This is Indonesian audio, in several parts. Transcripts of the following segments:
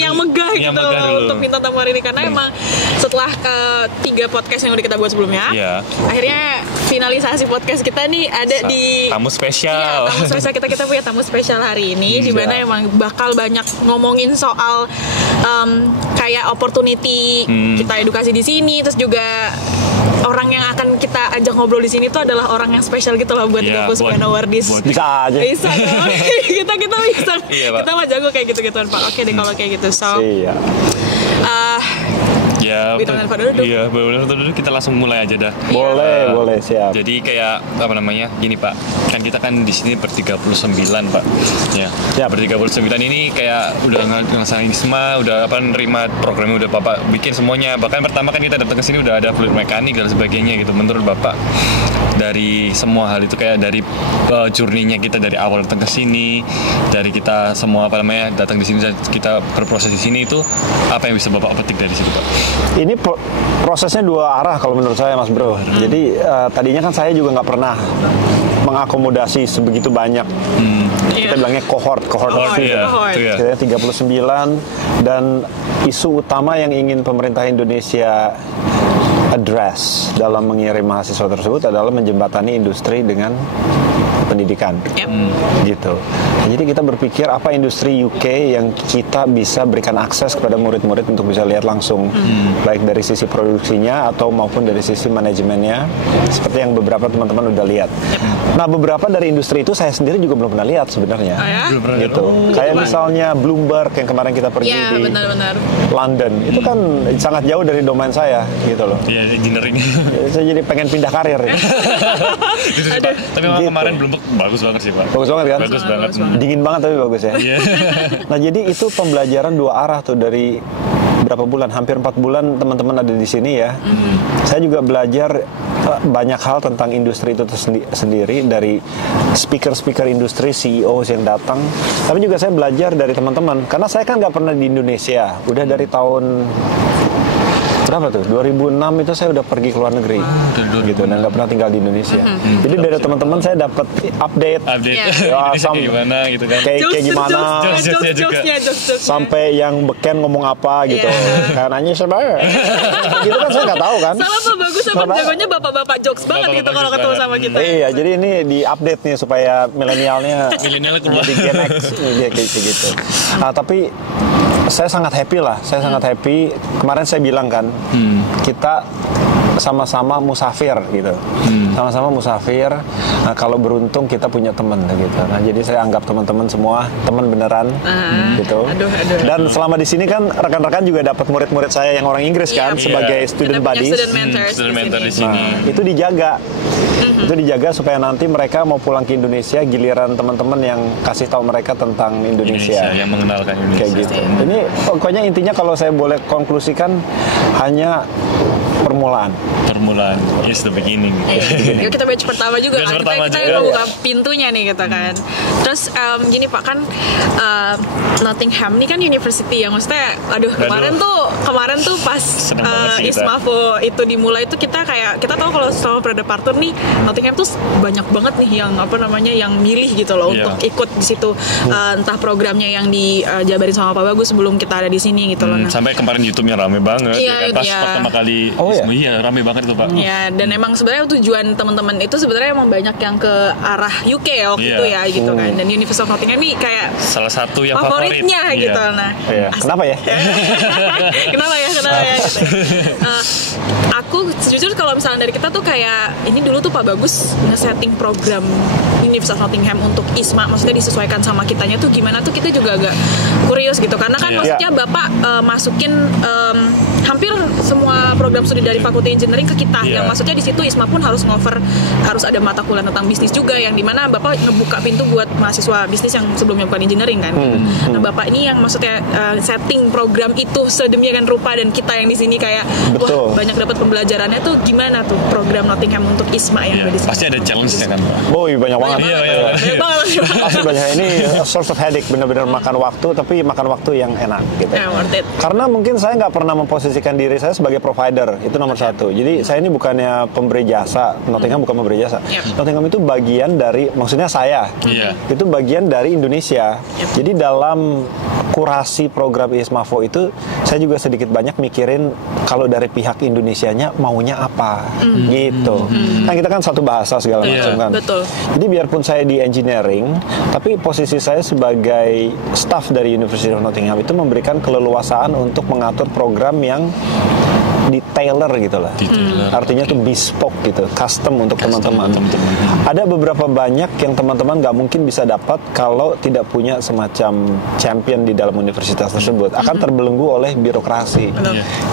yang megah gitu untuk minta tamu hari ini karena emang setelah 3 podcast yang udah kita buat sebelumnya, akhirnya finalisasi podcast kita nih ada di tamu spesial. Tamu spesial kita punya tamu spesial hari ini di mana emang bakal banyak ngomongin soal kayak opportunity kita edukasi di sini, terus juga orang yang akan kita ajak ngobrol di sini tuh adalah orang yang spesial gitu loh buat 39 Awardis. Bisa aja. Bisa. kita bisa. Kita mah jago kayak gitu-gituan Pak. Oke deh kalau kayak gitu. So. Iya. Iya, boleh duduk, kita langsung mulai aja dah. Boleh, siap. Jadi kayak apa namanya? Gini Pak, kan kita kan di sini ber-39 Pak. Ya. Ber-39 ini kayak udah ngelaksanain ISMA, udah nerima programnya udah Bapak bikin semuanya. Bahkan pertama kan kita datang ke sini udah ada fluid mekanik dan sebagainya gitu. Menurut Bapak dari semua hal itu kayak dari journey-nya kita dari awal datang ke sini, dari kita semua datang di sini dan kita berproses di sini itu apa yang bisa Bapak petik dari situ Pak? Ini prosesnya 2 arah kalau menurut saya Mas Bro. Jadi tadinya kan saya juga nggak pernah mengakomodasi sebegitu banyak. Kita bilangnya cohort. Kita 39 dan isu utama yang ingin pemerintah Indonesia address dalam mengirim mahasiswa tersebut adalah menjembatani industri dengan pendidikan, gitu. Jadi kita berpikir apa industri UK yang kita bisa berikan akses kepada murid-murid untuk bisa lihat langsung, baik dari sisi produksinya atau maupun dari sisi manajemennya, seperti yang beberapa teman-teman udah lihat. Nah, beberapa dari industri itu saya sendiri juga belum pernah lihat sebenarnya, gitu. Kayak misalnya Bloomberg yang kemarin kita pergi di London, itu kan sangat jauh dari domain saya, gitu loh. Iya, engineering. Saya jadi pengen pindah karir. Tapi kemarin Bloomberg bagus banget sih Pak. Bagus banget kan? Bagus banget. Dingin banget tapi bagus ya. Nah jadi itu pembelajaran 2 arah tuh dari berapa bulan, hampir 4 bulan teman-teman ada di sini ya. Saya juga belajar banyak hal tentang industri itu sendiri dari speaker industri, CEOs yang datang. Tapi juga saya belajar dari teman-teman karena saya kan nggak pernah di Indonesia. Udah dari tahun berapa tuh? 2006 itu saya udah pergi ke luar negeri, gitu, dan nggak pernah tinggal di Indonesia. Jadi dari teman-teman saya dapat update gimana gitu kan? Kayak gimana? Sampai yang beken ngomong apa gitu. Kayak nanya sebenarnya. Gitu kan saya nggak tau kan. Salah Pak Bagus sama jagonya bapak-bapak jokes banget gitu kalau ketemu sama kita. Iya, jadi ini di update nih supaya milenialnya keluar di Gen X dia kayak gitu. Nah, tapi saya sangat happy lah. Saya sangat happy. Kemarin saya bilang kan, kita sama-sama musafir gitu. Sama-sama musafir. Nah, kalau beruntung kita punya teman gitu. Nah, jadi saya anggap teman-teman semua teman beneran gitu. Dan selama di sini kan rekan-rekan juga dapat murid-murid saya yang orang Inggris kan sebagai student buddies. Student mentor di sini. Nah, itu dijaga. Itu dijaga supaya nanti mereka mau pulang ke Indonesia, giliran teman-teman yang kasih tahu mereka tentang Indonesia yang mengenalkan Indonesia. Kayak gitu. Ini pokoknya intinya kalau saya boleh konklusikan hanya permulaan. Yes, the beginning. Yuk kita batch pertama juga kan. Kita buka pintunya nih gitu kan. Terus gini Pak kan Nottingham ini kan university yang maksudnya kemarin tuh pas ISMAFO itu dimulai itu kita tahu kalau selama Predator nih Nottingham tuh banyak banget nih yang yang milih gitu loh untuk ikut di situ, entah programnya yang dijabarin sama Pak Bagus sebelum kita ada di sini gitu loh. Sampai kemarin YouTube-nya rame banget pas pertama kali rame banget tuh Pak. Iya, dan emang sebenarnya tujuan teman-teman itu sebenarnya emang banyak yang ke arah UK ya waktu itu ya gitu kan. Dan University of Nottingham ini kayak salah satu yang favoritnya gitu. Nah, kenapa ya? Kenapa ya gitu. Aku jujur kalau misalnya dari kita tuh kayak ini dulu tuh Pak Bagus nge-setting program University of Nottingham untuk ISMA, maksudnya disesuaikan sama kitanya tuh gimana tuh kita juga agak kurios gitu karena kan maksudnya Bapak masukin hampir semua program studi dari Fakulti Engineering ke kita yang maksudnya di situ ISMA pun harus ngover, harus ada mata kuliah tentang bisnis juga yang dimana Bapak ngebuka pintu buat mahasiswa bisnis yang sebelumnya bukan engineering kan. Nah Bapak ini yang maksudnya setting program itu sedemikian rupa dan kita yang di sini kayak wah banyak dapat pembelajarannya tuh gimana tuh program Nottingham untuk ISMA yang ada di sini. Pasti ada challenge-nya kan Pak. Banyak banget. Pasti banyak. Ini source of headache, benar-benar makan waktu tapi makan waktu yang enak gitu. Worth it. Karena mungkin saya nggak pernah memposisikan diri saya sebagai provider, itu nomor satu. Jadi saya ini bukannya pemberi jasa, Nottingham bukan pemberi jasa. Nottingham itu bagian dari, maksudnya saya, itu bagian dari Indonesia. Jadi dalam kurasi program ISMAVO itu saya juga sedikit banyak mikirin kalau dari pihak Indonesianya maunya apa gitu. Kan kita kan satu bahasa segala macam kan. Betul. Jadi biarpun saya di engineering, tapi posisi saya sebagai staff dari University of Nottingham itu memberikan keleluasaan untuk mengatur program yang di tailor gitu lah. Artinya tuh bespoke gitu, custom untuk teman-teman. Ada beberapa banyak yang teman-teman nggak mungkin bisa dapat kalau tidak punya semacam champion di dalam universitas tersebut. Akan terbelenggu oleh birokrasi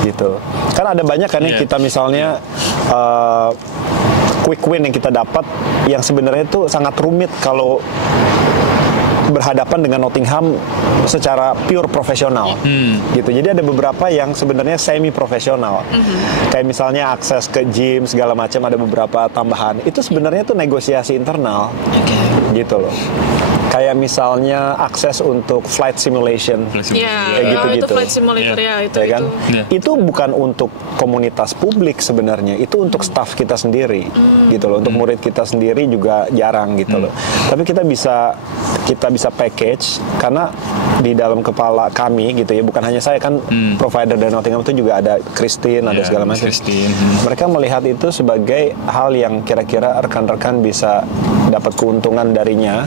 gitu. Kan ada banyak kan yang kita misalnya quick win yang kita dapat yang sebenarnya itu sangat rumit kalau berhadapan dengan Nottingham secara pure profesional gitu. Jadi ada beberapa yang sebenarnya semi profesional. Kayak misalnya akses ke gym segala macam, ada beberapa tambahan. Itu sebenarnya tuh negosiasi internal. Gitu loh. Kayak misalnya akses untuk flight simulation. Kayak gitu-gitu. Itu flight simulator itu kan? Itu bukan untuk komunitas publik sebenarnya. Itu untuk staff kita sendiri. Gitu loh. Untuk murid kita sendiri juga jarang gitu loh. Tapi kita bisa package karena di dalam kepala kami gitu ya, bukan hanya saya kan, provider dari Nottingham itu juga ada Christine, ada segala macam. Mereka melihat itu sebagai hal yang kira-kira rekan-rekan bisa dapat keuntungan darinya.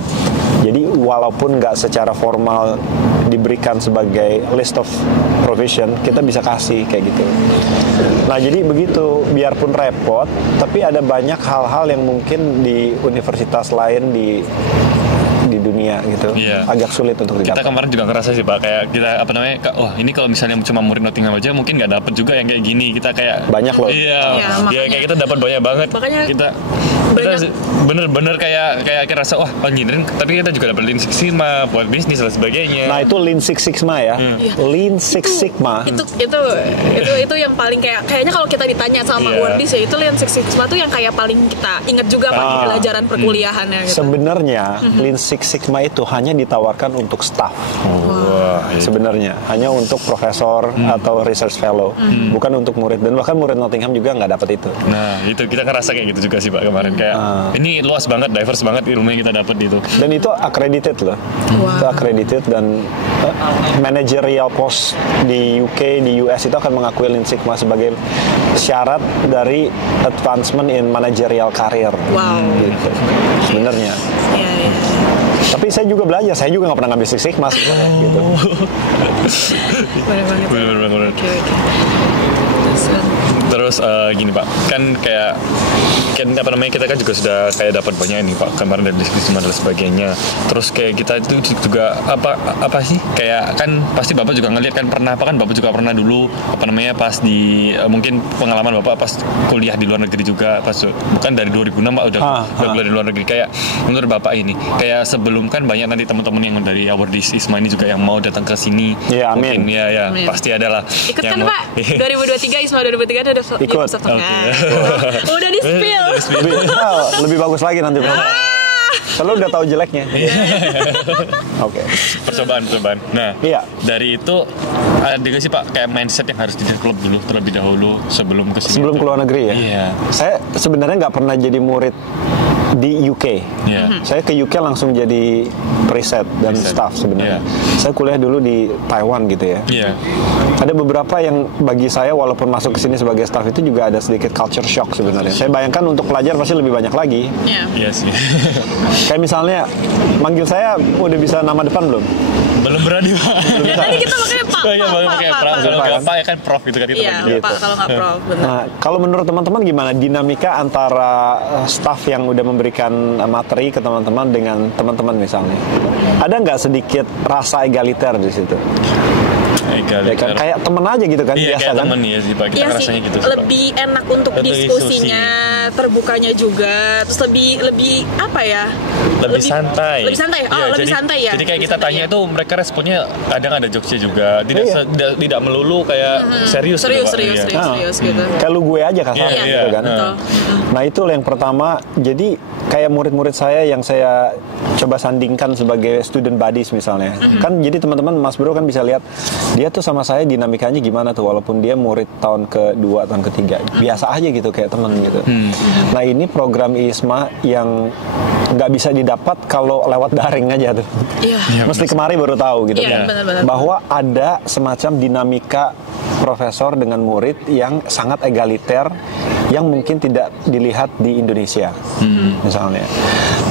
Jadi walaupun nggak secara formal diberikan sebagai list of provision, kita bisa kasih kayak gitu. Nah jadi begitu, biarpun repot, tapi ada banyak hal-hal yang mungkin di universitas lain di dunia gitu agak sulit untuk didapat. Kita kemarin juga ngerasa sih Pak, kayak kita ini kalau misalnya cuma murid Nottingham aja mungkin nggak dapat juga yang kayak gini. Kita kayak banyak loh. Kayak kita dapat banyak banget. Makanya kita bener-bener kayak rasa engineering, tapi kita juga dapat Lean Six Sigma buat bisnis dan sebagainya. Nah itu Lean Six Sigma ya. Lean Six Sigma. Itu yang paling kayaknya kalau kita ditanya sama Wardis ya, itu Lean Six Sigma tuh yang kayak paling kita ingat juga di pelajaran perkuliahannya gitu. Sebenarnya Lean Six Sigma itu hanya ditawarkan untuk staff. Sebenarnya hanya untuk profesor atau research fellow, bukan untuk murid, dan bahkan murid Nottingham juga nggak dapat itu. Nah itu kita ngerasa kayak gitu juga sih Pak kemarin, kayak ini luas banget, diverse banget ilmu yang kita dapat itu. Dan itu accredited loh. Itu accredited, dan managerial post di UK, di US itu akan mengakui Lean Sigma sebagai syarat dari advancement in managerial career. Gitu. Sebenarnya. Tapi saya juga belajar, saya juga nggak pernah ngambil Six Sigma sebenarnya gitu. Bener. Terus gini Pak, kan kita kan juga sudah kayak dapat banyak nih Pak kemarin dari diskusi dan sebagainya. Terus kayak kita itu juga apa sih, kayak kan pasti Bapak juga ngeliat kan, Bapak juga pernah dulu pas di mungkin pengalaman Bapak pas kuliah di luar negeri juga, pas bukan dari 2006 Pak udah kuliah di luar negeri. Kayak menurut Bapak ini, kayak sebelum kan banyak nanti teman-teman yang dari Awardis ISMA ini juga yang mau datang ke sini. Amin. Mungkin amin. Pasti ada lah. Ikut kan Pak 2023 ISMA 2023 ada ikut. Udah di spill. Lebih bagus lagi nanti. Selalu udah tahu jeleknya. Oke. Percobaan. Nah, dari itu ada juga sih Pak kayak mindset yang harus didevelop dulu terlebih dahulu sebelum ke sini. Sebelum keluar negeri ya. Saya sebenarnya nggak pernah jadi murid di UK. Saya ke UK langsung jadi preset dan staff sebenarnya. Saya kuliah dulu di Taiwan gitu ya. Ada beberapa yang bagi saya walaupun masuk ke sini sebagai staff itu juga ada sedikit culture shock sebenarnya. Saya bayangkan untuk pelajar pasti lebih banyak lagi. Iya sih. Kayak misalnya manggil saya udah bisa nama depan belum? Belum berani Pak. Tadi kita makanya Pak. Kalau nggak Pak ya kan Prof gitu kan kita. Iya Pak, kalau nggak Prof. Nah kalau menurut teman-teman gimana dinamika antara staff yang udah memberikan materi ke teman-teman dengan teman-teman misalnya? Ada nggak sedikit rasa egaliter di situ? Ya kan? Kayak temen aja gitu kan, biasa kayak kan? Temen ya sih Pak, kita rasanya gitu sih, lebih Pak. Enak untuk diskusinya, terbukanya juga, terus lebih apa ya? Lebih santai. Lebih santai. Lebih santai ya. Jadi kayak kita tanya itu mereka responnya kadang ada jokesnya juga, tidak melulu kayak serius gitu. Kayak lu gue aja kasarnya gitu kan. Nah itu yang pertama. Jadi kayak murid-murid saya yang saya coba sandingkan sebagai student buddies misalnya. Kan jadi teman-teman Mas Bro kan bisa lihat dia tuh sama saya dinamikanya gimana tuh, walaupun dia murid tahun ke-2, tahun ke-3. Biasa aja gitu kayak teman gitu. Nah ini program ISMA yang nggak bisa didapat kalau lewat daring aja tuh. Mesti kemari baru tahu gitu kan. Bahwa ada semacam dinamika profesor dengan murid yang sangat egaliter yang mungkin tidak dilihat di Indonesia misalnya.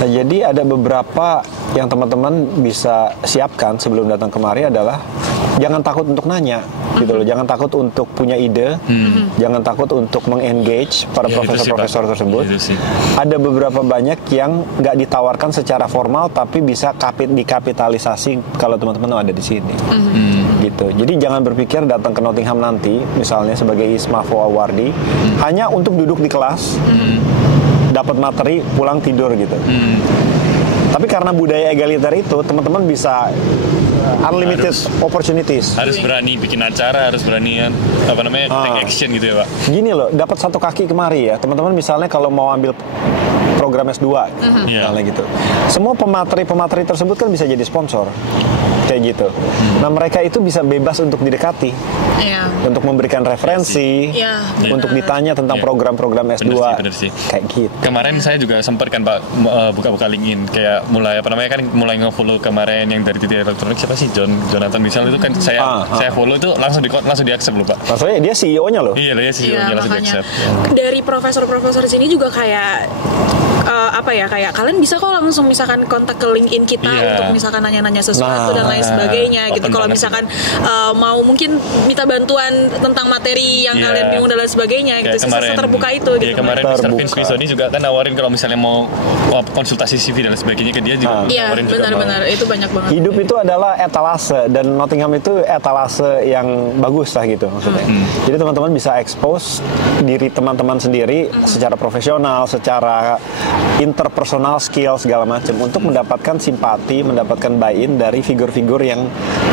Nah jadi ada beberapa yang teman-teman bisa siapkan sebelum datang kemari adalah jangan takut untuk nanya gitu loh, jangan takut untuk punya ide, jangan takut untuk mengengage para profesor-profesor tersebut. Ada beberapa banyak yang nggak ditawarkan secara formal tapi bisa dikapitalisasi kalau teman-teman ada di sini. Gitu. Jadi jangan berpikir datang ke Nottingham nanti misalnya sebagai ISMA awardee hanya untuk duduk di kelas, dapat materi, pulang tidur gitu. Tapi karena budaya egaliter itu, teman-teman bisa unlimited opportunities. Harus berani bikin acara, harus berani take action gitu ya Pak. Gini loh, dapat satu kaki kemari ya. Teman-teman misalnya kalau mau ambil program S2 misalnya gitu. Semua pemateri tersebut kan bisa jadi sponsor. Kayak gitu. Nah mereka itu bisa bebas untuk didekati, untuk memberikan referensi, untuk ditanya tentang program-program S2. Bener sih. Kayak gitu. Kemarin saya juga sempat kan Pak buka-buka LinkedIn, kayak mulai mulai nge-follow kemarin yang dari TT Elektronik siapa sih Jonathan misalnya itu kan saya follow itu langsung di-accept loh Pak. Maksudnya dia CEO-nya loh. Iya dia CEO-nya langsung di-accept. Dari profesor-profesor sini juga kayak kayak kalian bisa kok langsung misalkan kontak ke LinkedIn kita untuk misalkan nanya-nanya sesuatu dan lain sebagainya gitu. Kalau misalkan mau mungkin minta bantuan tentang materi yang kalian bingung dan lain sebagainya gitu. Sisa terbuka itu gitu. Kemarin Mr. Vince Visoni juga kan nawarin kalau misalnya mau konsultasi CV dan sebagainya ke dia juga nawarin juga. Iya benar-benar itu banyak banget. Hidup itu adalah etalase dan Nottingham itu etalase yang bagus lah gitu maksudnya. Jadi teman-teman bisa expose diri teman-teman sendiri secara profesional, secara interpersonal skill segala macam untuk mendapatkan simpati, mendapatkan buy-in dari figur-figur yang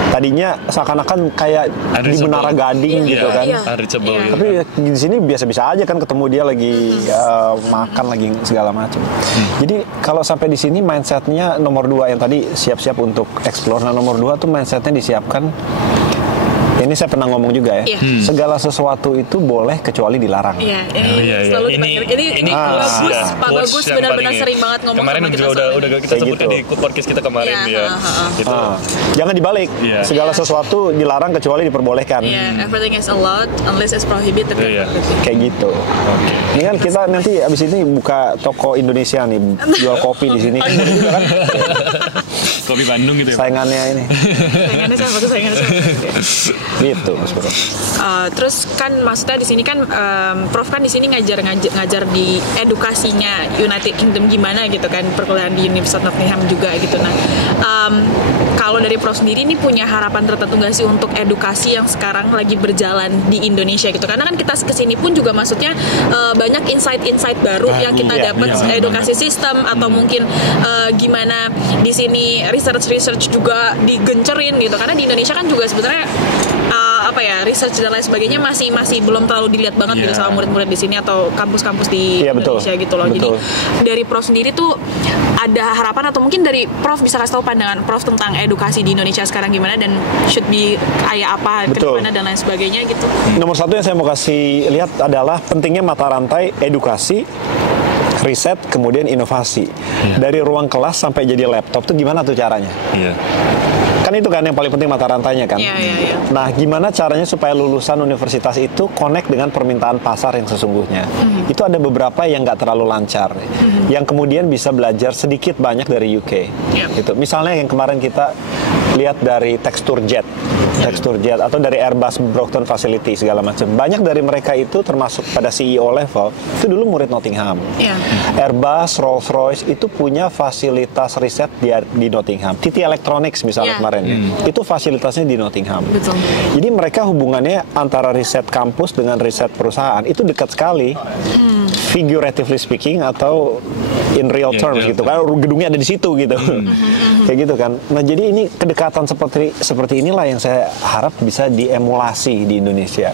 tadinya seakan-akan kayak di Menara Gading gitu kan. Tapi di sini biasa-biasa aja kan ketemu dia lagi makan lagi segala macam. Jadi kalau sampai di sini mindsetnya nomor 2 yang tadi siap-siap untuk explore. Nah nomor 2 tuh mindsetnya disiapkan. Ini saya pernah ngomong juga ya. Segala sesuatu itu boleh kecuali dilarang. Selalu ini bagus, Pak Bagus benar-benar sering banget ngomong kemarin sama kita. Udah kita sebutkan di podcast kita kemarin gitu. Jangan dibalik. Segala sesuatu dilarang kecuali diperbolehkan. Everything is allowed unless it's prohibited. Kayak gitu. Ini kan kita nanti abis ini buka toko Indonesia nih, jual kopi di sini. Kan? Kopi Bandung gitu ya. Saingannya ini. Saingannya Gitu Mas Bro. Terus kan maksudnya di sini kan Prof kan di sini ngajar di edukasinya United Kingdom gimana gitu kan, perkuliahan di Universitas Nottingham juga gitu. Nah kalau dari Prof sendiri ini punya harapan tertentu nggak sih untuk edukasi yang sekarang lagi berjalan di Indonesia gitu, karena kan kita kesini pun juga maksudnya banyak insight-insight baru yang kita dapat edukasi sistem atau mungkin gimana di sini research juga digencerin gitu, karena di Indonesia kan juga sebenarnya research dan lain sebagainya masih belum terlalu dilihat banget gitu sama murid-murid di sini atau kampus-kampus di Indonesia gitu loh. Betul. Jadi dari Prof sendiri tuh ada harapan atau mungkin dari Prof bisa kasih tahu pandangan Prof tentang edukasi di Indonesia sekarang gimana dan should be kayak apa ke depannya dan lain sebagainya gitu. Nomor 1 yang saya mau kasih lihat adalah pentingnya mata rantai edukasi, riset, kemudian inovasi. Dari ruang kelas sampai jadi laptop tuh gimana tuh caranya? Kan itu kan yang paling penting mata rantainya kan. Nah, gimana caranya supaya lulusan universitas itu connect dengan permintaan pasar yang sesungguhnya? Itu ada beberapa yang nggak terlalu lancar, yang kemudian bisa belajar sedikit banyak dari UK. Gitu. Misalnya yang kemarin kita lihat dari tekstur jet atau dari Airbus Broughton Facility segala macam. Banyak dari mereka itu termasuk pada CEO level itu dulu murid Nottingham. Airbus, Rolls-Royce itu punya fasilitas riset di Nottingham. TT Electronics misalnya kemarin itu fasilitasnya di Nottingham. Betul. Jadi mereka hubungannya antara riset kampus dengan riset perusahaan itu dekat sekali. Figuratively speaking atau in real terms gitu kan, gedungnya ada di situ gitu. Kayak gitu kan. Nah, jadi ini kedekatan seperti inilah yang saya harap bisa diemulasi di Indonesia.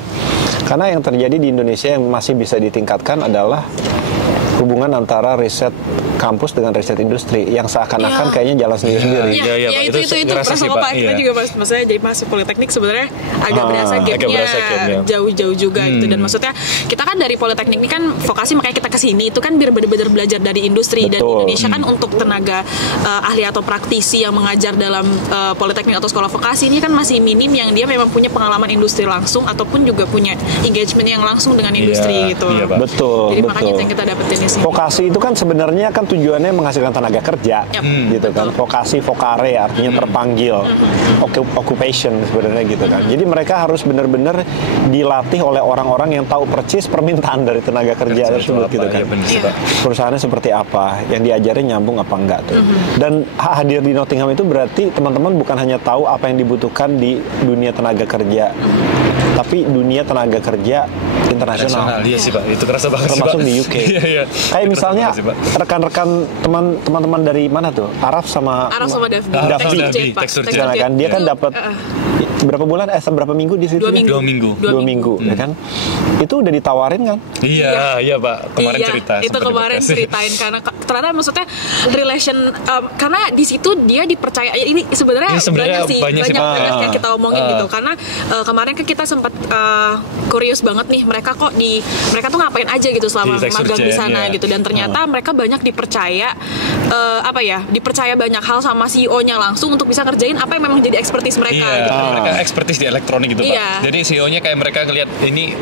Karena yang terjadi di Indonesia yang masih bisa ditingkatkan adalah hubungan antara riset kampus dengan riset industri yang seakan-akan kayaknya jalan sendiri-sendiri. Iya, itu perasa Pak. Kita juga maksudnya jadi masuk politeknik sebenarnya agak berasa gapnya jauh-jauh juga gitu. Dan maksudnya kita kan dari politeknik ini kan vokasi, makanya kita kesini itu kan biar benar-benar belajar dari industri. Dan Indonesia kan untuk tenaga ahli atau praktisi yang mengajar dalam politeknik atau sekolah vokasi ini kan masih minim yang dia memang punya pengalaman industri langsung ataupun juga punya engagement yang langsung dengan industri gitu. Betul. Jadi makanya itu yang kita dapetin di sini. Vokasi itu kan sebenarnya kan tujuannya menghasilkan tenaga kerja, gitu kan. Vokasi, vokare artinya terpanggil, occupation sebenarnya gitu kan. Jadi mereka harus benar-benar dilatih oleh orang-orang yang tahu persis permintaan dari tenaga kerja tersebut gitu kan. Perusahaannya seperti apa, yang diajarin nyambung apa enggak tuh. Dan hadir di Nottingham itu berarti teman-teman bukan hanya tahu apa yang dibutuhkan di dunia tenaga kerja, tapi dunia tenaga kerja internasional. Iya sih Pak, itu kerasa banget termasuk di UK. Kayak misalnya rekan-rekan teman-teman dari mana tuh? Araf sama Davi. Kan dia kan dapat berapa bulan? Berapa minggu di situ? 2 minggu. Ya kan? Itu udah ditawarin kan? Iya Pak. Kemarin cerita. Itu kemarin ceritain karena ternyata maksudnya relation karena di situ dia dipercaya. Ini sebenarnya banyak yang kita omongin gitu. Karena kemarin kan kita sempat curious banget nih mereka tuh ngapain aja gitu selama magang di sana gitu, dan ternyata mereka banyak dipercaya dipercaya banyak hal sama CEO-nya langsung untuk bisa ngerjain apa yang memang jadi expertise mereka gitu. Mereka expertise di elektronik gitu Pak. Jadi CEO-nya kayak mereka ngelihat ini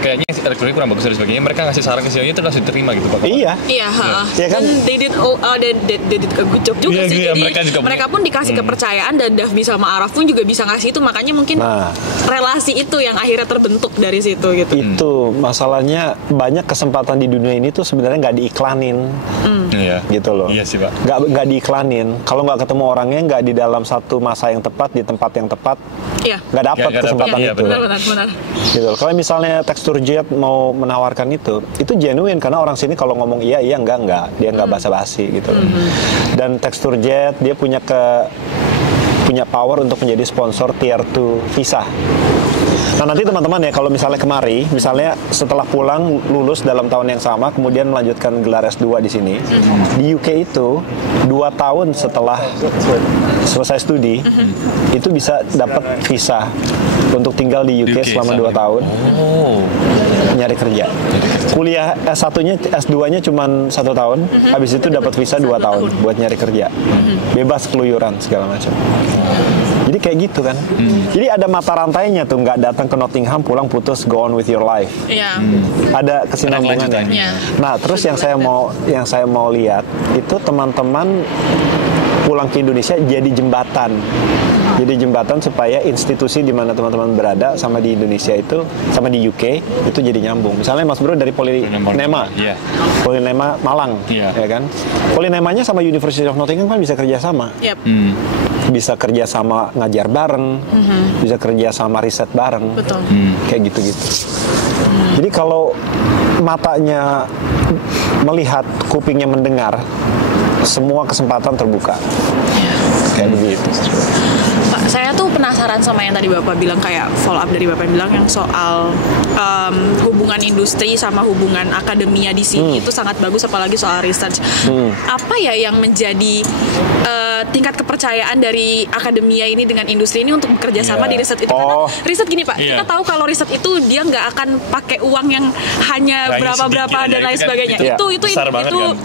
kayaknya elektronik kurang bagus dan sebagainya, mereka ngasih saran ke CEO-nya itu langsung diterima gitu Pak. Iya kan? Dan they did a good job juga sih. Jadi mereka pun dikasih kepercayaan, dan Davi sama Araf pun juga bisa ngasih itu, makanya mungkin relasi itu yang akhirnya terbentuk dari situ gitu. Itu masalahnya, banyak kesempatan di dunia ini tuh sebenarnya nggak diiklanin, gitu loh. Iya sih Pak. Nggak diiklanin. Kalau nggak ketemu orangnya, nggak di dalam satu masa yang tepat di tempat yang tepat, nggak dapat kesempatan itu. Benar. Gitu. Kalau misalnya Texturejet mau menawarkan itu genuine karena orang sini kalau ngomong iya enggak, dia nggak basa-basi gitu. Dan Texturejet dia punya power untuk menjadi sponsor tier 2 visa. Nah nanti teman-teman ya, kalau misalnya kemari, misalnya setelah pulang lulus dalam tahun yang sama, kemudian melanjutkan gelar S2 di sini, di UK itu 2 tahun setelah selesai studi, itu bisa dapat visa untuk tinggal di UK selama 2 tahun, nyari kerja. Kuliah S2-nya cuma 1 tahun, habis itu dapat visa 2 tahun buat nyari kerja, bebas keluyuran segala macam. Jadi kayak gitu kan. Jadi ada mata rantainya tuh, nggak datang ke Nottingham, pulang putus, go on with your life. Ada kesinambungannya. Nah, terus yang saya mau lihat itu teman-teman pulang ke Indonesia jadi jembatan. Jadi jembatan supaya institusi di mana teman-teman berada sama di Indonesia itu, sama di UK itu jadi nyambung. Misalnya Mas Bro dari Polinema, Polinema Malang, ya kan? Polinemanya sama University of Nottingham kan bisa kerja sama. Bisa kerja sama ngajar bareng, bisa kerja sama riset bareng, kayak gitu-gitu. Jadi kalau matanya melihat, kupingnya mendengar, semua kesempatan terbuka. Kayak begitu. Pak, saya tuh penasaran sama yang tadi Bapak bilang, kayak follow up dari Bapak bilang yang soal hubungan industri sama hubungan akademia di sini itu sangat bagus, apalagi soal research. Apa ya yang menjadi tingkat kepercayaan dari akademia ini dengan industri ini untuk bekerja sama di riset itu? Karena riset gini Pak, kita tahu kalau riset itu dia nggak akan pakai uang yang hanya berapa-berapa dan lain sebagainya.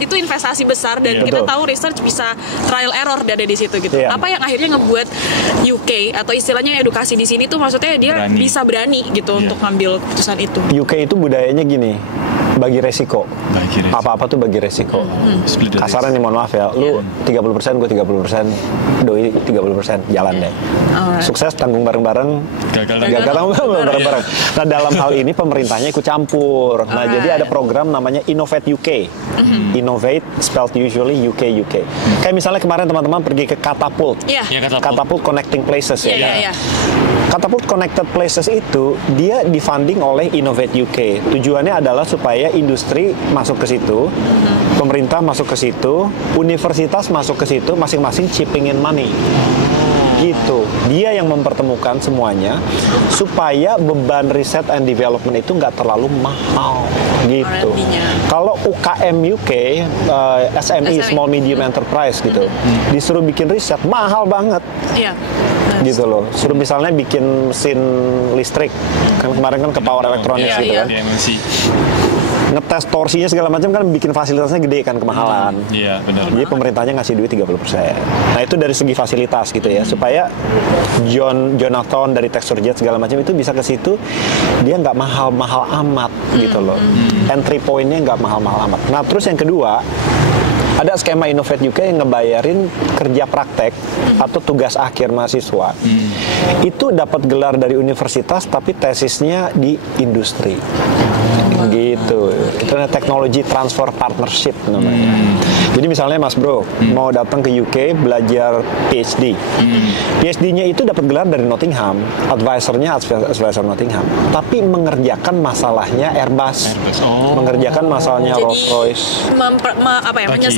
Itu investasi besar, dan kita tahu research bisa trial error ada di situ gitu. Apa yang akhirnya ngebuat UK atau istilahnya edukasi di sini tuh maksudnya dia bisa berani gitu untuk ngambil keputusan itu? UK itu budayanya gini, bagi resiko. Apa-apa tuh bagi resiko. Kasaran nih, mohon maaf ya, lu 30%, gue 30%, doi 30%, jalan deh. Sukses tanggung bareng-bareng, gagal tanggung bareng-bareng. Nah dalam hal ini pemerintahnya ikut campur. Nah jadi ada program namanya Innovate UK. Innovate spelled usually UK. Kayak misalnya kemarin teman-teman pergi ke Catapult. Catapult Connecting Places ya. Catapult Connected Places itu dia difunding oleh Innovate UK. Tujuannya adalah supaya industri masuk ke situ, pemerintah masuk ke situ, universitas masuk ke situ, masing-masing chipping in money. Gitu. Dia yang mempertemukan semuanya supaya beban riset and development itu nggak terlalu mahal gitu. Kalau UKM UK, SME, Small Medium Enterprise gitu, disuruh bikin riset mahal banget. Iya. Gitu loh. Suruh misalnya bikin mesin listrik. Kan kemarin kan ke Power Electronics gitu kan. Ngetes torsinya segala macam kan bikin fasilitasnya gede kan, kemahalan. Iya, benar. Jadi pemerintahnya ngasih duit 30%. Nah, itu dari segi fasilitas gitu ya, supaya Jonathan dari TextureJet segala macam itu bisa ke situ, dia nggak mahal-mahal amat gitu loh. Entry point-nya nggak mahal-mahal amat. Nah, terus yang kedua, ada skema Innovate UK yang ngebayarin kerja praktek atau tugas akhir mahasiswa. Itu dapat gelar dari universitas tapi tesisnya di industri. Gitu. Itu namanya Technology Transfer Partnership namanya. Jadi misalnya Mas Bro mau datang ke UK belajar PhD. PhD-nya itu dapat gelar dari Nottingham, advisor-nya advisor Nottingham, tapi mengerjakan masalahnya Airbus. Mengerjakan masalahnya Rolls-Royce.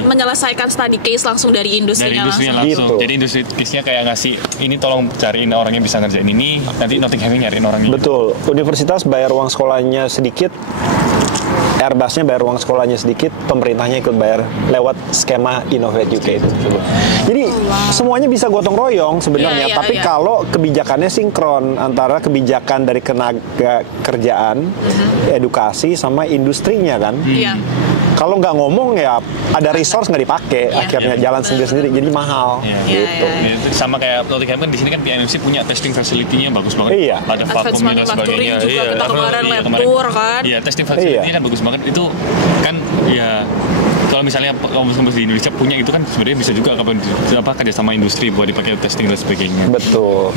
Menyelesaikan study case langsung dari industrinya langsung. Gitu. Jadi industri case-nya kayak ngasih, ini tolong cariin orang yang bisa ngerjain ini, nanti Nottingham nyariin orangnya. Betul. Universitas bayar uang sekolahnya sedikit, Airbusnya bayar uang sekolahnya sedikit, pemerintahnya ikut bayar lewat skema Innovate UK itu. Jadi semuanya bisa gotong royong sebenarnya, tapi kalau kebijakannya sinkron antara kebijakan dari tenaga kerjaan, edukasi sama industrinya kan. Kalau nggak ngomong ya ada resource nggak dipakai, akhirnya jalan sendiri-sendiri, jadi mahal. Gitu. Sama kayak Nottingham kan di sini kan PMC punya testing facility-nya bagus banget. Ada vakumnya dan sebagainya. Juga kita kemarin lab tour kan. Iya, testing facility-nya kan bagus banget. Itu kan ya kalau misalnya kampus-kampus di Indonesia punya itu kan sebenarnya bisa juga kerja sama industri buat dipakai testing dan sebagainya. Betul.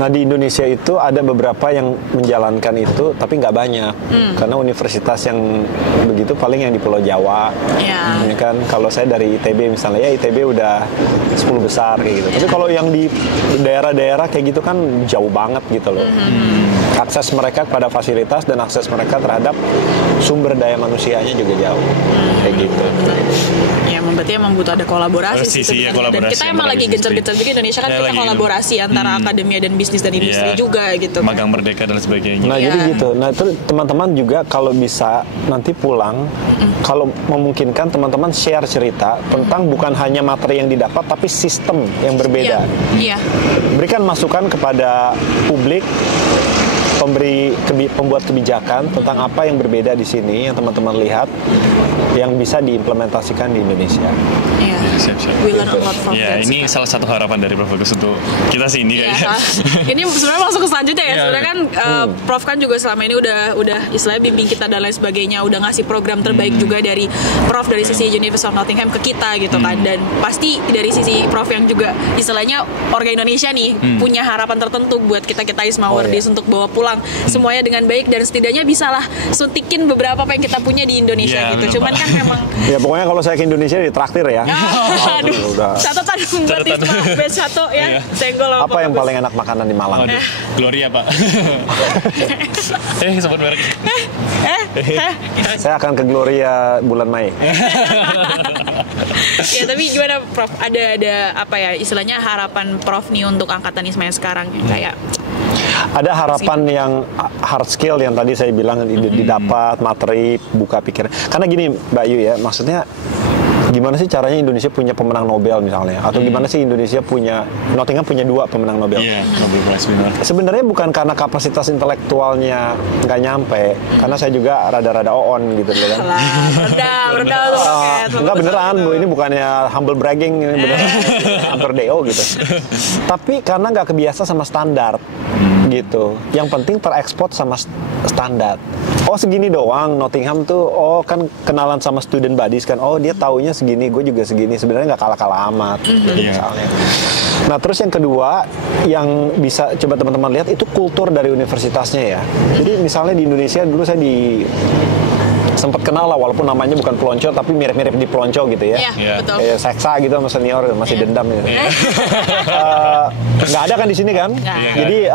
Nah, di Indonesia itu ada beberapa yang menjalankan itu tapi nggak banyak. Karena universitas yang begitu paling yang di Pulau Jawa. Ya kan, kalau saya dari ITB misalnya, ya ITB udah 10 besar kayak gitu. Tapi kalau yang di daerah-daerah kayak gitu kan jauh banget gitu loh. Akses mereka kepada fasilitas dan akses mereka terhadap sumber daya manusianya juga jauh. Kayak gitu. Ya, berarti emang butuh ada kolaborasi gitu. Dan kita emang lagi gencar-gencar juga Indonesia kan kita kolaborasi antara akademia dan bisnis dan industri juga gitu. Magang Merdeka dan sebagainya. Nah, jadi gitu. Nah, itu teman-teman juga kalau bisa nanti pulang, kalau memungkinkan teman-teman share cerita tentang bukan hanya materi yang didapat tapi sistem yang berbeda. Berikan masukan kepada publik, pembuat kebijakan tentang apa yang berbeda di sini yang teman-teman lihat yang bisa diimplementasikan di Indonesia. We learn a lot from that. Ini salah satu harapan dari Prof Bagus untuk kita sih ini kayaknya. Ini sebenarnya masuk ke selanjutnya ya. Sebenarnya kan Prof kan juga selama ini udah istilahnya bimbing kita dan lain sebagainya, udah ngasih program terbaik juga dari Prof dari sisi University of Nottingham ke kita gitu kan. Dan pasti dari sisi Prof yang juga istilahnya warga Indonesia nih punya harapan tertentu buat kita Ismawardis untuk bawa pulang semuanya dengan baik dan setidaknya bisalah suntikin beberapa apa yang kita punya di Indonesia gitu. Cuman kan memang ya pokoknya kalau saya ke Indonesia ditraktir ya. Aduh, catatan buat Isma best satu ya. Senggol apa yang paling enak makanan di Malang? Gloria, Pak. Sebut merek. Saya akan ke Gloria bulan Mei. Ya, tapi gimana Prof? Ada apa ya istilahnya harapan Prof nih untuk angkatan Isma sekarang kayak ada harapan yang hard skill yang tadi saya bilang didapat, materi, buka pikiran. Karena gini Mbak Yu ya, maksudnya gimana sih caranya Indonesia punya pemenang Nobel misalnya, atau gimana sih Indonesia Nottingham punya 2 pemenang Nobel. Nobel Prize winner. Sebenarnya bukan karena kapasitas intelektualnya nggak nyampe, karena saya juga rada-rada on gitu loh kan. Rendah tuh. Enggak beneran Bu, ini bukannya humble bragging, ini beneran hampir DO gitu. Tapi karena nggak kebiasa sama standar gitu. Yang penting terekspor sama standar. Oh segini doang, Nottingham tuh, oh kan kenalan sama student buddies kan, oh dia taunya segini, gue juga segini, sebenarnya nggak kalah-kalah amat misalnya. Nah terus yang kedua, yang bisa coba teman-teman lihat itu kultur dari universitasnya ya. Jadi misalnya di Indonesia dulu saya di sempat kenal lah, walaupun namanya bukan pelonco tapi mirip-mirip di pelonco gitu ya. Iya, betul. Seksa gitu sama senior masih dendam gitu. Nggak ada kan di sini kan? Jadi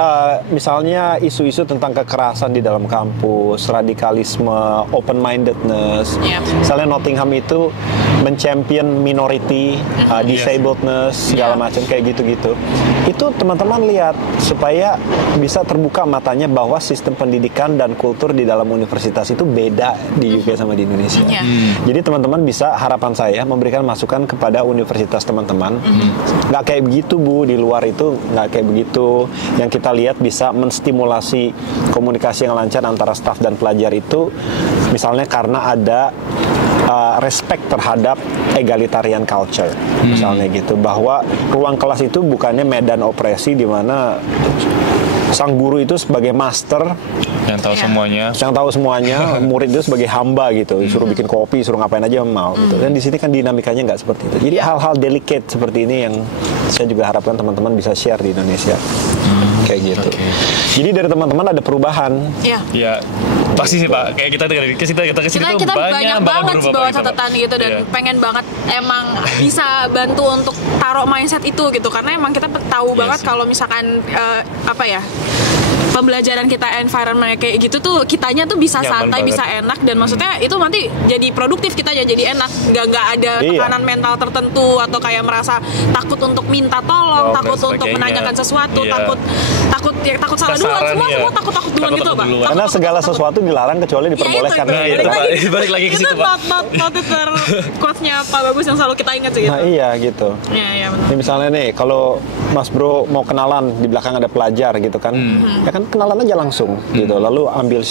misalnya isu-isu tentang kekerasan di dalam kampus, radikalisme, open-mindedness. Misalnya Nottingham itu menchampion minority, disabledness, segala macam kayak gitu-gitu. Itu teman-teman lihat supaya bisa terbuka matanya bahwa sistem pendidikan dan kultur di dalam universitas itu beda di UK sama di Indonesia. Jadi teman-teman bisa, harapan saya memberikan masukan kepada universitas teman-teman. Nggak kayak begitu Bu, di luar itu nggak kayak begitu. Yang kita lihat bisa menstimulasi komunikasi yang lancar antara staf dan pelajar itu, misalnya karena ada respect terhadap egalitarian culture, misalnya gitu, bahwa ruang kelas itu bukannya medan opresi di mana sang guru itu sebagai master yang tahu semuanya, murid itu sebagai hamba gitu, suruh bikin kopi, suruh ngapain aja mau gitu. Dan di sini kan dinamikanya nggak seperti itu. Jadi hal-hal delicate seperti ini yang saya juga harapkan teman-teman bisa share di Indonesia. Kayak gitu. Jadi dari teman-teman ada perubahan. Iya. Pasti sih Pak, kayak kita kesini tuh kita banyak banget bawa gitu, catatan gitu, dan pengen banget emang bisa bantu untuk taruh mindset itu gitu, karena emang kita tahu banget kalau misalkan pembelajaran kita environment kayak gitu tuh, kitanya tuh bisa santai, bisa enak, dan maksudnya itu nanti jadi produktif, kita jadi enak, nggak ada tekanan mental tertentu atau kayak merasa takut untuk minta tolong, takut untuk menanyakan sesuatu, takut salah duluan, semua takut duluan gitu Pak. Karena segala sesuatu dilarang kecuali diperbolehkan. Balik lagi ke situ Pak. Itu quotes-nya Pak Bagus yang selalu kita ingat sih gitu. Nah iya gitu. Iya Ini misalnya nih, kalau Mas Bro mau kenalan, di belakang ada pelajar gitu kan, ya kan kenalan aja langsung gitu, lalu ambil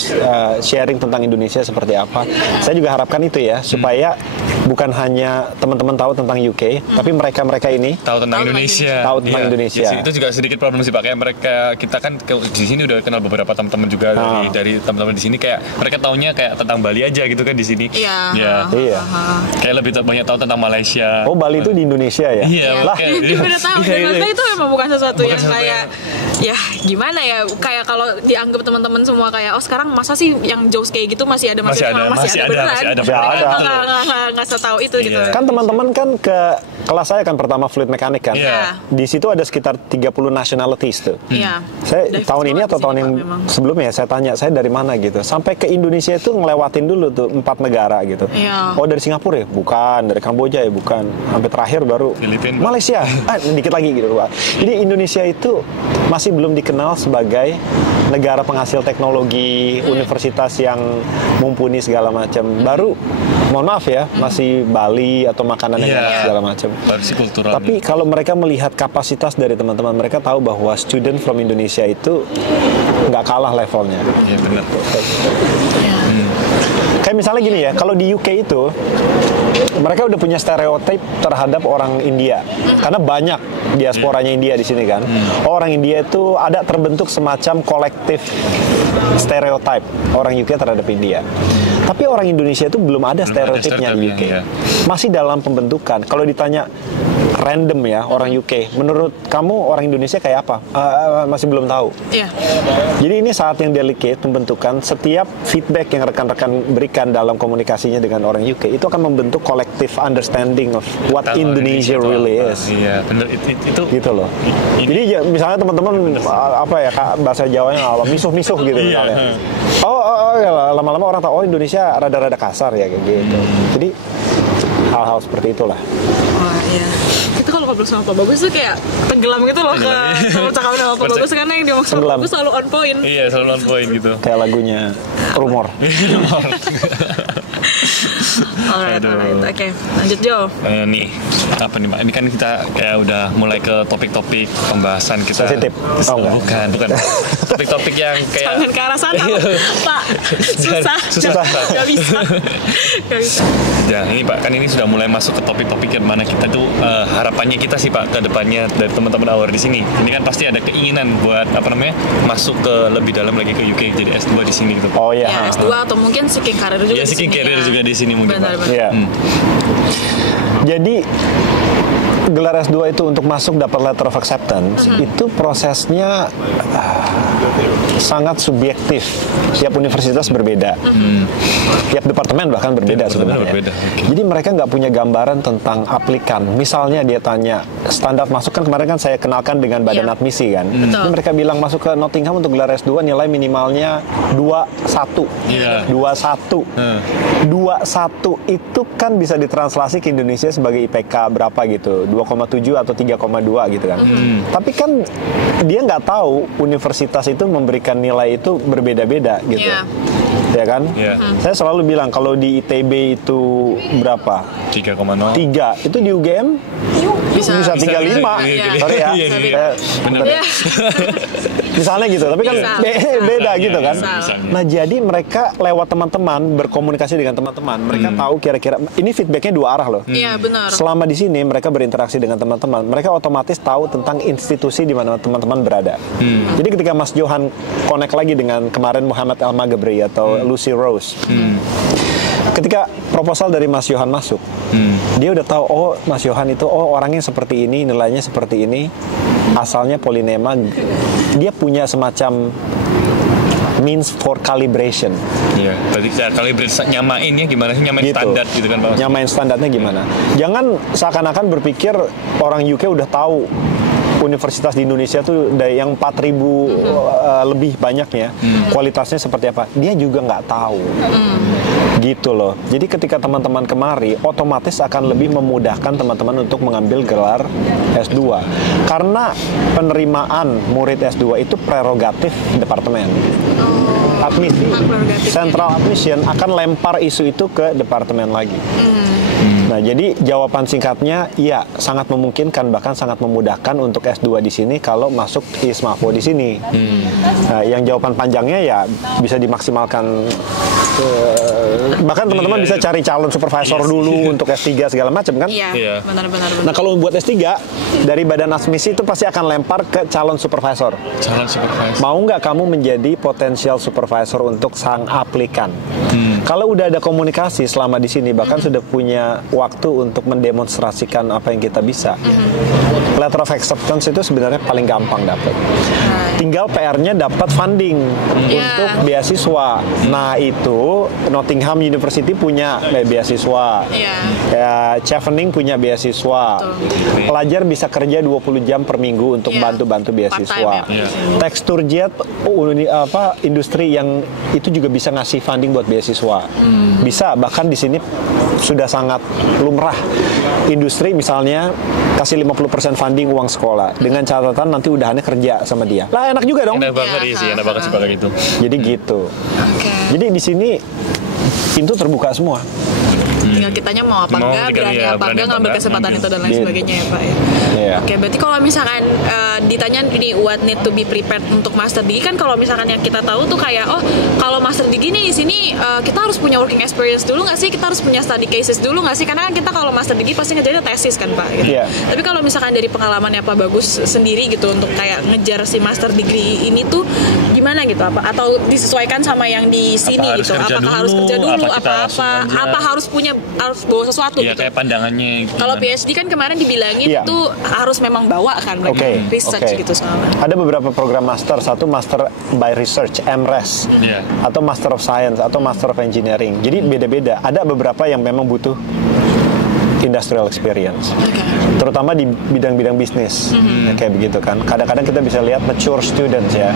sharing tentang Indonesia seperti apa. Saya juga harapkan itu ya, supaya bukan hanya teman-teman tahu tentang UK, tapi mereka ini tahu tentang Indonesia. Tahu tentang Indonesia. Itu juga sedikit problem sih Pak, kayak kita kan di sini udah kenal beberapa teman-teman juga dari teman-teman di sini, kayak mereka taunya kayak tentang Bali aja gitu kan di sini. Iya. Kayak lebih banyak tahu tentang Malaysia. Oh, Bali itu di Indonesia ya? Iya. Lah, udah tahu. Dan itu memang bukan sesuatu yang kayak ya gimana ya, kayak kalau dianggap teman-teman semua kayak sekarang masa sih yang jokes kayak gitu masih ada beneran. Nggak setahu itu gitu. Kan teman-teman kan ke kelas saya kan pertama fluid mekanik kan. Di situ ada sekitar 30 nationalities tuh. Saya tahun ini atau tahun yang sebelumnya saya tanya, saya dari mana gitu. Sampai ke Indonesia itu ngelewatin dulu tuh 4 negara gitu. Oh, dari Singapura ya? Bukan. Dari Kamboja ya? Bukan. Sampai terakhir baru Filipina. Malaysia. Dikit lagi gitu Pak. Jadi Indonesia itu masih belum dikenal sebagai negara penghasil teknologi, universitas yang mumpuni segala macam. Baru, mohon maaf ya, masih Bali atau makanan yang enak segala macam. Tapi kalau mereka melihat kapasitas dari teman-teman, mereka tahu bahwa student from Indonesia itu nggak kalah levelnya. Iya benar. Kayak misalnya gini ya, kalau di UK itu mereka udah punya stereotip terhadap orang India, karena banyak diasporanya India di sini kan. Orang India itu ada terbentuk semacam kolektif stereotip orang UK terhadap India. Tapi orang Indonesia itu belum ada stereotipnya di UK. Masih dalam pembentukan. Kalau ditanya random ya orang UK, menurut kamu orang Indonesia kayak apa? Masih belum tahu. Jadi ini saat yang delicate pembentukan. Setiap feedback yang rekan-rekan berikan dalam komunikasinya dengan orang UK itu akan membentuk collective understanding of what Indonesia really is. Iya, benar itu. Gitu loh. Jadi misalnya teman-teman bahasa Jawanya misuh-misuh gitu misalnya. Lama-lama orang tahu Indonesia rada-rada kasar ya kayak gitu. Jadi hal-hal seperti itulah. Itu kalau ngobrol sama Pak Bagus tuh kayak tenggelam gitu loh kalau cakap sama Pak Bagus, karena yang dimaksud Pak Bagus selalu on point. Iya, selalu on point gitu. Kayak lagunya Rumor. Alright. Oke, lanjut Jo. Nih, apa nih Pak? Ini kan kita kayak udah mulai ke topik-topik pembahasan kita. Sensitif. Bukan. Topik-topik yang kayak jangan ke arah sana, Pak. Susah. Gak bisa. Ya, ini Pak, kan ini sudah mulai masuk ke topik-topik yang mana kita tuh harapannya kita sih Pak ke depannya dari teman-teman awal di sini. Ini kan pasti ada keinginan buat masuk ke lebih dalam lagi ke UK, jadi S2 di sini gitu. Oh iya. S2 atau mungkin seeking karir juga. Iya, seeking karir juga di sini mungkin Pak. Iya. Jadi gelar S2 itu untuk masuk dapat letter of acceptance, itu prosesnya sangat subjektif. Tiap universitas berbeda, tiap departemen bahkan berbeda sebenarnya. Okay. Jadi mereka nggak punya gambaran tentang aplikan. Misalnya dia tanya standar masuk, kan kemarin kan saya kenalkan dengan badan admisi kan. Jadi mereka bilang masuk ke Nottingham untuk gelar S2 nilai minimalnya 21. 21 itu kan bisa ditranslasi ke Indonesia sebagai IPK berapa gitu, 2,7 atau 3,2 gitu kan. Tapi kan dia nggak tahu universitas itu memberikan nilai itu berbeda-beda gitu. Ya kan? Saya selalu bilang kalau di ITB itu berapa? 3,0. 3. Itu di UGM bisa 35. Sorry ya. Benar. Misalnya gitu, tapi kan beda gitu kan. Nah, jadi mereka lewat teman-teman berkomunikasi dengan teman-teman. Mereka tahu kira-kira ini feedbacknya dua arah loh. Iya, benar. Selama di sini mereka berinteraksi dengan teman-teman, mereka otomatis tahu tentang institusi di mana teman-teman berada. Jadi ketika Mas Johan connect lagi dengan kemarin Muhammad Al-Magabri atau Lucy Rose, ketika proposal dari Mas Johan masuk, dia udah tahu, oh Mas Johan itu orangnya seperti ini, nilainya seperti ini, asalnya Polinema. Dia punya semacam means for calibration. Iya, berarti saya calibrate nyamain ya, gimana sih nyamain gitu. Standar gitu kan Pak? Nyamain standarnya gimana? Jangan seakan-akan berpikir orang UK udah tahu universitas di Indonesia tuh dari yang 4.000 lebih banyaknya kualitasnya seperti apa. Dia juga nggak tahu. Gitu loh. Jadi ketika teman-teman kemari, otomatis akan lebih memudahkan teman-teman untuk mengambil gelar S2. Karena penerimaan murid S2 itu prerogatif departemen. Admisi, central admission akan lempar isu itu ke departemen lagi. Nah, jadi jawaban singkatnya, ya sangat memungkinkan bahkan sangat memudahkan untuk S2 di sini kalau masuk ISMAFO di sini. Nah, yang jawaban panjangnya ya bisa dimaksimalkan. Bahkan teman-teman bisa cari calon supervisor dulu untuk S3 segala macam kan? Iya, benar-benar. Nah, kalau buat S3 dari badan admisi itu pasti akan lempar ke calon supervisor. Calon supervisor. Mau nggak kamu menjadi potensial supervisor untuk sang aplikan? Kalau udah ada komunikasi selama di sini, bahkan sudah punya waktu untuk mendemonstrasikan apa yang kita bisa. Letter of acceptance itu sebenarnya paling gampang dapat. Tinggal PR-nya dapat funding untuk beasiswa. Nah, itu Nottingham University punya beasiswa. Chevening punya beasiswa. Pelajar bisa kerja 20 jam per minggu untuk bantu-bantu beasiswa. Teksturjet industri yang itu juga bisa ngasih funding buat beasiswa. Bisa, bahkan di sini sudah sangat lumrah. Industri misalnya kasih 50% funding uang sekolah dengan catatan nanti udahannya kerja sama dia. Lah enak juga dong. Enak banget sih, enak banget sekolah gitu. Jadi gitu. Jadi di sini pintu terbuka semua. Tinggal kitanya mau apa enggak, berani apa enggak ngambil kesempatan itu dan lain sebagainya ya Pak ya. Oke, berarti kalau misalkan ditanya ini what need to be prepared untuk master degree, kan kalau misalkan yang kita tahu tuh kayak kalau master degree nih di sini kita harus punya working experience dulu nggak sih, kita harus punya study cases dulu nggak sih, karena kan kita kalau master degree pasti ngejarnya tesis kan Pak gitu. Tapi kalau misalkan dari pengalamannya Pak Bagus sendiri gitu untuk kayak ngejar si master degree ini tuh gimana gitu, apa atau disesuaikan sama yang di sini gitu, apakah harus kerja dulu apa harus bawa sesuatu gitu. Kayak pandangannya. Kalau PhD kan kemarin dibilangin itu harus memang bawa kan research gitu soalnya. Ada beberapa program master, satu master by research, MRes, atau master of science atau master of engineering. Jadi beda-beda. Ada beberapa yang memang butuh industrial experience, terutama di bidang-bidang bisnis, kayak begitu kan. Kadang-kadang kita bisa lihat mature students ya.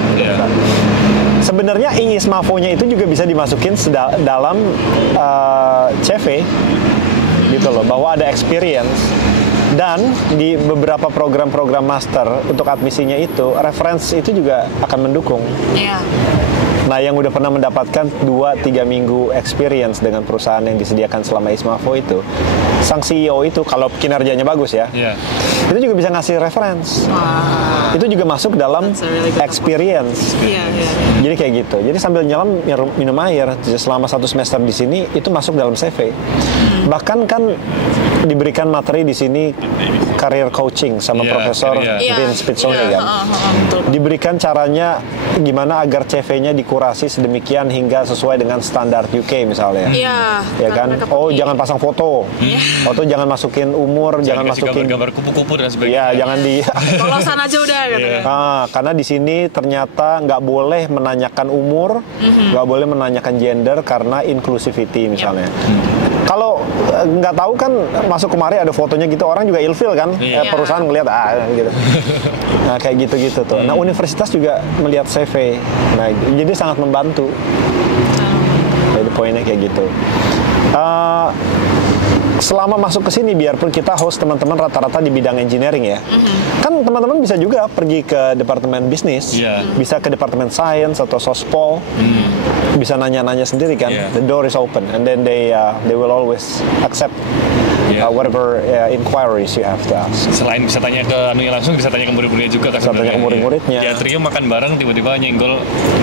Sebenarnya ISMAFO-nya itu juga bisa dimasukin dalam CV, gitu loh, bahwa ada experience. Dan di beberapa program-program master untuk admisinya itu, reference itu juga akan mendukung. Nah, yang udah pernah mendapatkan 2-3 minggu experience dengan perusahaan yang disediakan selama ISMAFO itu, sang CEO itu kalau kinerjanya bagus ya, itu juga bisa ngasih reference. Itu juga masuk dalam experience. Jadi kayak gitu. Jadi sambil nyelam minum air selama 1 semester di sini itu masuk dalam CV. Bahkan kan diberikan materi di sini career coaching sama Profesor Vince Pizzoni kan. Diberikan caranya gimana agar CV-nya dikurasi sedemikian hingga sesuai dengan standar UK misalnya. Ya kan? Oh, jangan pasang foto. Foto jangan masukin umur, jangan masukin gambar kupu-kupu dan sebagainya. Ya, jangan di polosan aja udah gitu. Karena di sini ternyata nggak boleh menanyakan umur, nggak boleh menanyakan gender karena inclusivity misalnya. Kalau nggak tahu kan masuk kemari ada fotonya gitu, orang juga ilfil kan, perusahaan ngelihat gitu. Nah kayak gitu-gitu tuh. Nah universitas juga melihat CV, nah jadi sangat membantu. Jadi poinnya kayak gitu. Selama masuk ke sini, biarpun kita host teman-teman rata-rata di bidang engineering ya, kan teman-teman bisa juga pergi ke departemen bisnis, bisa ke departemen science atau sospol, bisa nanya-nanya sendiri kan. The door is open, and then they will always accept whatever inquiries you have to ask. Selain bisa tanya ke anunya langsung, bisa tanya ke murid-muridnya juga kan. Bisa tanya ke murid-muridnya. Ya trio makan bareng tiba-tiba nyenggol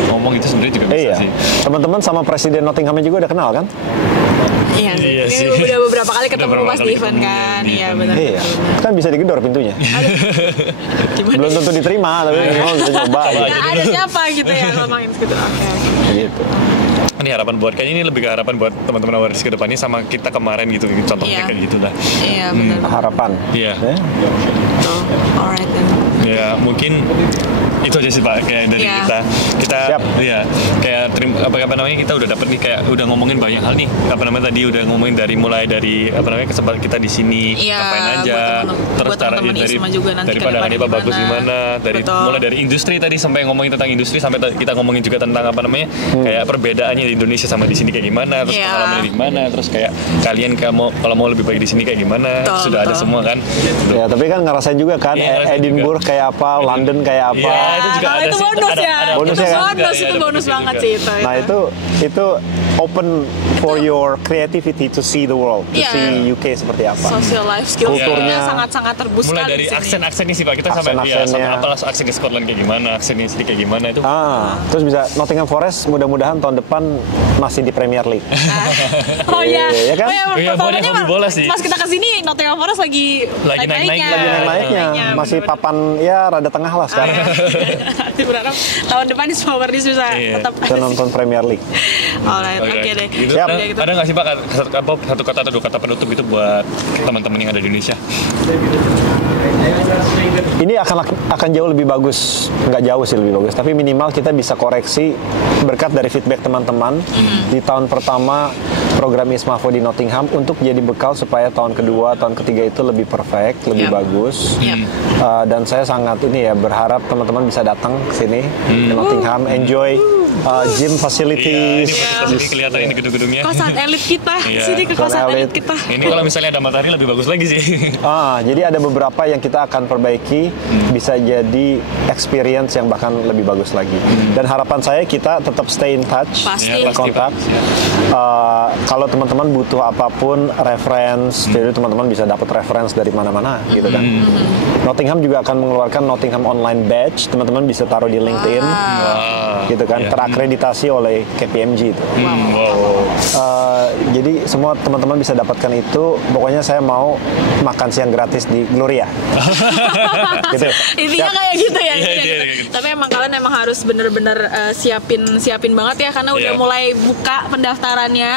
ngomong itu sebenarnya juga bisa sih. Teman-teman sama Presiden Nottinghamnya juga udah kenal kan? Iya sih. Udah beberapa kali ketemu Mas Steven kan. Iya benar. Kan bisa digedor pintunya. Belum tentu diterima, tapi minimal bisa coba. Ada siapa gitu ya ngomongin gitu. Oke. Gitu. Ini harapan buat, kayaknya ini lebih ke harapan buat teman-teman Awareness ke depannya sama kita kemarin gitu, contohnya kayak gitu lah. Iya benar. Harapan. Iya. Alright then. Ya mungkin itu aja sih Pak, kayak dari kita ya kayak apa namanya, kita udah dapet nih, kayak udah ngomongin banyak hal nih, apa namanya tadi udah ngomongin mulai dari apa namanya kesempatan kita di sini ngapain aja, terus cara dari pandangannya Pak Bagus gimana, mulai dari industri tadi sampai ngomongin tentang industri, sampai kita ngomongin juga tentang apa namanya kayak perbedaannya di Indonesia sama di sini kayak gimana, terus pengalamannya di mana, terus kayak kalian kalau mau lebih baik di sini kayak gimana, sudah ada semua kan. Ya tapi kan ngerasain juga kan, Edinburgh kayak apa, London kayak apa. Itu juga ada itu bonus ya. Itu bonus banget sih itu. Nah itu open for your creativity to see the world, to see UK seperti apa. Social life skills kulturnya sangat-sangat terbus. Mulai dari aksen-aksennya sih Pak, kita sampai apa langsung aksen di Scotland kayak gimana, aksennya sendiri kayak gimana itu. Terus bisa Nottingham Forest mudah-mudahan tahun depan masih di Premier League. Iya kan? Iya, boleh hobi bola sih. Pas kita kesini Nottingham Forest lagi naik-naiknya. Masih papan ya rada tengah lah sekarang. Nanti berharap tahun depan di Smallwordies bisa tetap nonton Premier League. Alright, oke deh. Gitu. Ada nggak sih Pak satu kata atau dua kata penutup itu buat teman-teman yang ada di Indonesia? Ini akan jauh lebih bagus, nggak jauh sih lebih bagus, tapi minimal kita bisa koreksi berkat dari feedback teman-teman di tahun pertama program ISMAVO di Nottingham untuk jadi bekal supaya tahun kedua, tahun ketiga itu lebih perfect, lebih bagus. Dan saya sangat berharap teman-teman bisa datang ke sini ke Nottingham, enjoy gym facilities. Ini kelihatan ini gedung-gedungnya. Kosan elit kita, sini ke kosan elit kita. Ini kalau misalnya ada matahari lebih bagus lagi sih. Jadi ada beberapa yang kita akan perbaiki, bisa jadi experience yang bahkan lebih bagus lagi. Dan harapan saya kita tetap stay in touch, kontak. Kalau teman-teman butuh apapun reference, jadi teman-teman bisa dapat reference dari mana-mana gitu kan. Nottingham juga akan mengeluarkan Nottingham Online Badge, teman-teman bisa taruh di LinkedIn, gitu kan, terakreditasi oleh KPMG itu. Jadi semua teman-teman bisa dapatkan itu. Pokoknya saya mau makan siang gratis di Gloria. Gitu. Intinya kayak gitu ya. Tapi emang kalian harus bener-bener siapin banget ya, karena udah mulai buka pendaftarannya,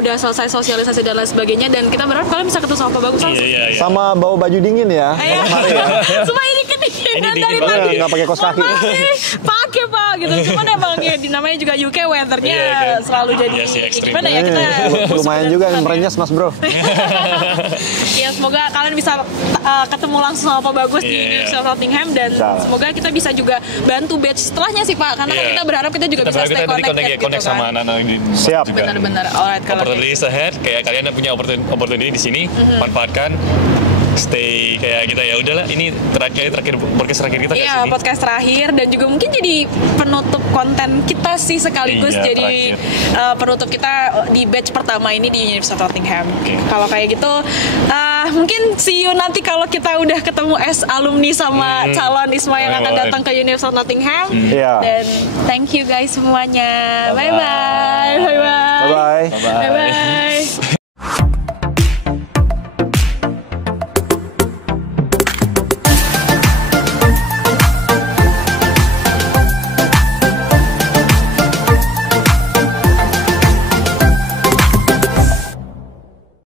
udah selesai sosialisasi dan lain sebagainya, dan kita berharap kalian bisa ketemu sama Pak Bagus langsung. Sama bawa baju dingin ya. Cuma ini kedinginan dari pagi. Nggak pakai kaos kaki. Pakai Pak gitu. Cuman emang namanya juga UK, weathernya selalu jadi gimana ya, kita lumayan juga merenyes Mas Bro. Ya semoga kalian bisa ketemu langsung sama Pak Bagus di Universitas Nottingham, dan semoga kita bisa juga bantu batch setelahnya sih Pak, karena kita berharap kita juga bisa stay connected gitu sama anak-anak ini. Siap. Benar-benar. Alright, kalau opportunities ahead, kayak kalian punya opportunity di sini, manfaatkan. Stay kayak kita, ya udahlah, ini terakhir podcast terakhir kita. Iya, podcast terakhir, dan juga mungkin jadi penutup konten kita sih sekaligus jadi penutup kita di batch pertama ini di Universitas Nottingham. Kalau kayak gitu mungkin see you nanti kalau kita udah ketemu alumni sama calon ISMA yang akan datang ke Universitas Nottingham. Dan thank you guys semuanya. Bye bye.